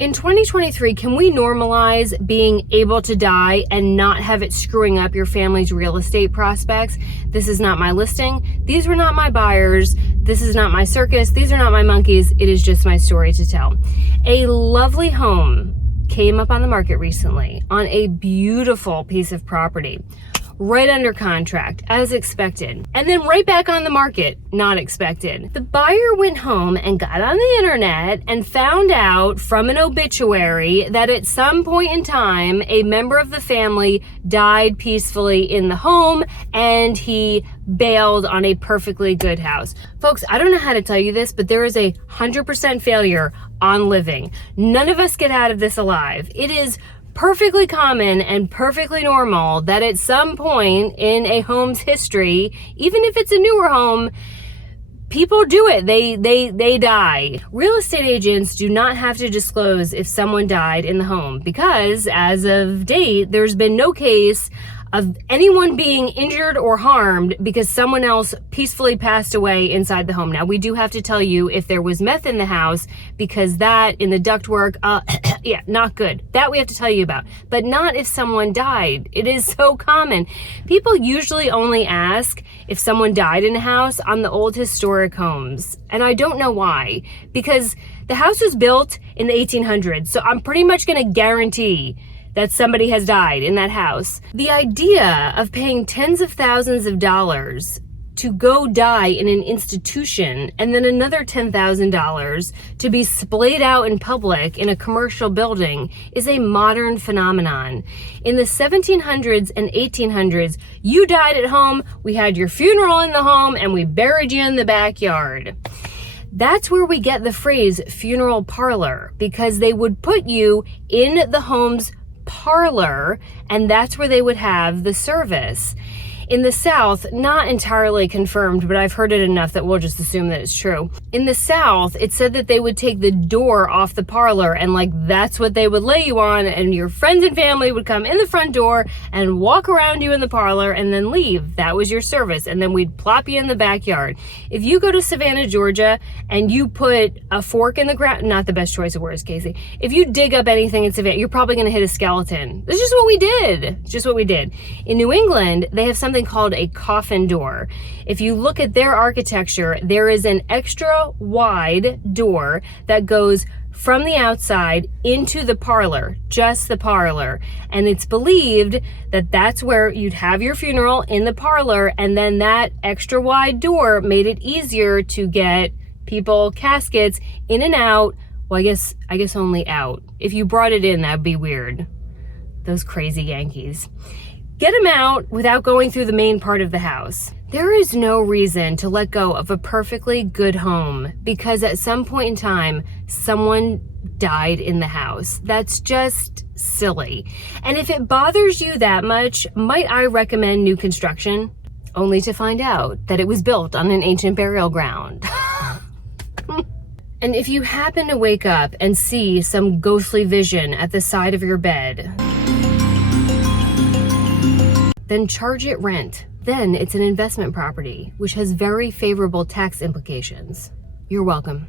In 2023, can we normalize being able to die and not have it screwing up your family's real estate prospects? This is not my listing. These were not my buyers. This is not my circus. These are not my monkeys. It is just my story to tell. A lovely home came up on the market recently on a beautiful piece of property, right under contract, as expected, and then right back on the market, not expected. The buyer went home and got on the internet and found out from an obituary that at some point in time, a member of the family died peacefully in the home and he bailed on a perfectly good house. Folks, I don't know how to tell you this, but there is a 100% failure on living. None of us get out of this alive. It is perfectly common and perfectly normal that at some point in a home's history, even if it's a newer home, people do it. They die. Real estate agents do not have to disclose if someone died in the home because as of date, there's been no case of anyone being injured or harmed because someone else peacefully passed away inside the home. Now, we do have to tell you if there was meth in the house because that in the ductwork, yeah, not good. That we have to tell you about, but not if someone died. It is so common. People usually only ask if someone died in a house on the old historic homes. And I don't know why, because the house was built in the 1800s. So I'm pretty much going to guarantee that somebody has died in that house. The idea of paying tens of thousands of dollars to go die in an institution and then another $10,000 to be splayed out in public in a commercial building is a modern phenomenon. In the 1700s and 1800s, you died at home, we had your funeral in the home, and we buried you in the backyard. That's where we get the phrase funeral parlor, because they would put you in the home's parlor, and that's where they would have the service. In the South, not entirely confirmed, but I've heard it enough that we'll just assume that it's true. In the South, it said that they would take the door off the parlor and that's what they would lay you on, and your friends and family would come in the front door and walk around you in the parlor and then leave. That was your service. And then we'd plop you in the backyard. If you go to Savannah, Georgia, and you put a fork in the ground, not the best choice of words, Casey. If you dig up anything in Savannah, you're probably going to hit a skeleton. That's just what we did. It's just what we did. In New England, they have something called a coffin door. If you look at their architecture, there is an extra wide door that goes from the outside into the parlor, just the parlor. And it's believed that that's where you'd have your funeral, in the parlor, and then that extra wide door made it easier to get people, caskets, in and out. Well, I guess only out. If you brought it in, that'd be weird. Those crazy Yankees. Get them out without going through the main part of the house. There is no reason to let go of a perfectly good home because at some point in time, someone died in the house. That's just silly. And if it bothers you that much, might I recommend new construction? Only to find out that it was built on an ancient burial ground. And if you happen to wake up and see some ghostly vision at the side of your bed, then charge it rent. Then it's an investment property, which has very favorable tax implications. You're welcome.